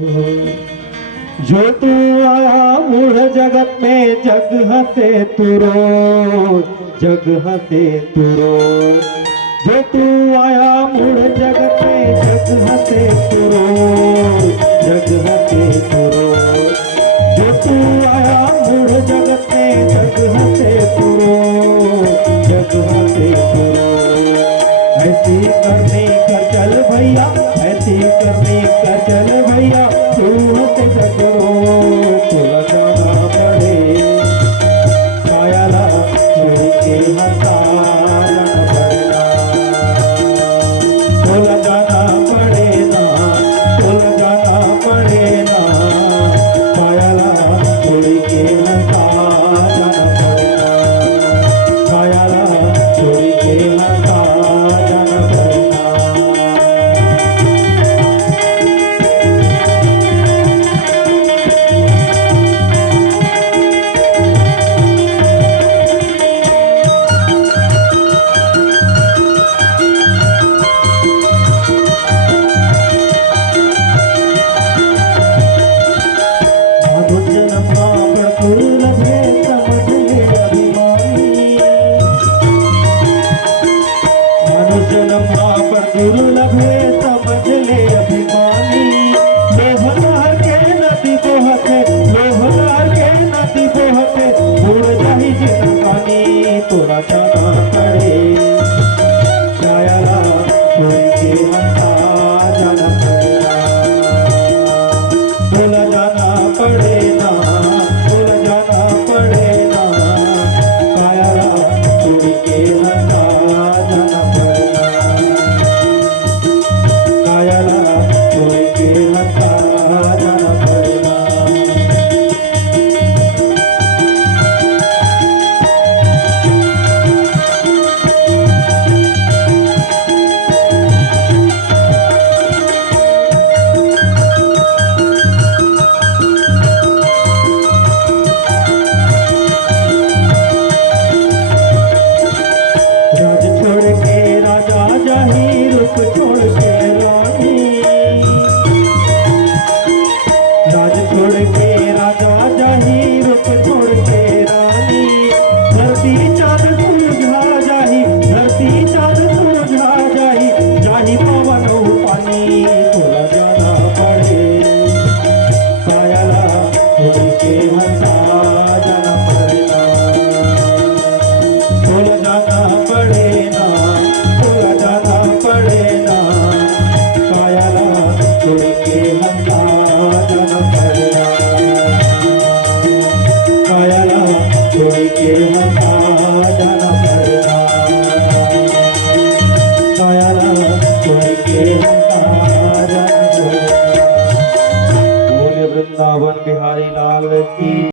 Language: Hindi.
जो तू आया मूढ़ जगत में जग हसे तुरो, जग हसे तुरो। जो तू आया मूढ़ जगत में जग हसे तुरो, जग हसे तुरो। जो तू आया मूढ़ जगत में जग हसे तुरो, जग हसे तुरो। ऐसी करने कर चल भैया, ऐसी करने कर चल भैया, तू हंस जगरो तुला जाना पड़े। कायाला छोड़ के हंसाना पड़ेगा, तुला जाना पड़ेगा, तुला जाना पड़ेगा। कायाला छोड़ के हंसाना पड़ेगा, कायाला छोड़ के हंसाना पड़ेगा। दुर्लभ है समझ ले अभिमानी। लोहनार के नदी बहते, लोहनार के नदी बहते, उड़ जाही जिंदगानी तोरा जाना पड़े। कायाला छोड़ के हंसा जाना पड़ेगा, तोला जाना पड़ेगा, तोला जाना पड़ेगा। कायाला छोड़ के हंसा जाना पड़ेगा, कायाला छोड़ के हंसा जाना पड़ेगा। राज छोड़ के राजा जाही, रुख छोड़ के रानी। राज छोड़ के राजा जाही, रुख छोड़ के रानी। धरती चाँद सुलझा जाही, धरती चाँद सुलझा जाही, जाही पवन पानी तोला जाना पड़े। कायाला छोड़ के हंसा जाना पड़ेगा, तोला जाना पड़ेगा, तोला जाना पड़ेगा। कायाला छोड़ के हंसा जाना पड़ेगा, कायाला छोड़ के हंसा जाना पड़ेगा, कायाला छोड़ के हंसा जाना पड़ेगा। बोले वृंदावन बिहारी लाल की।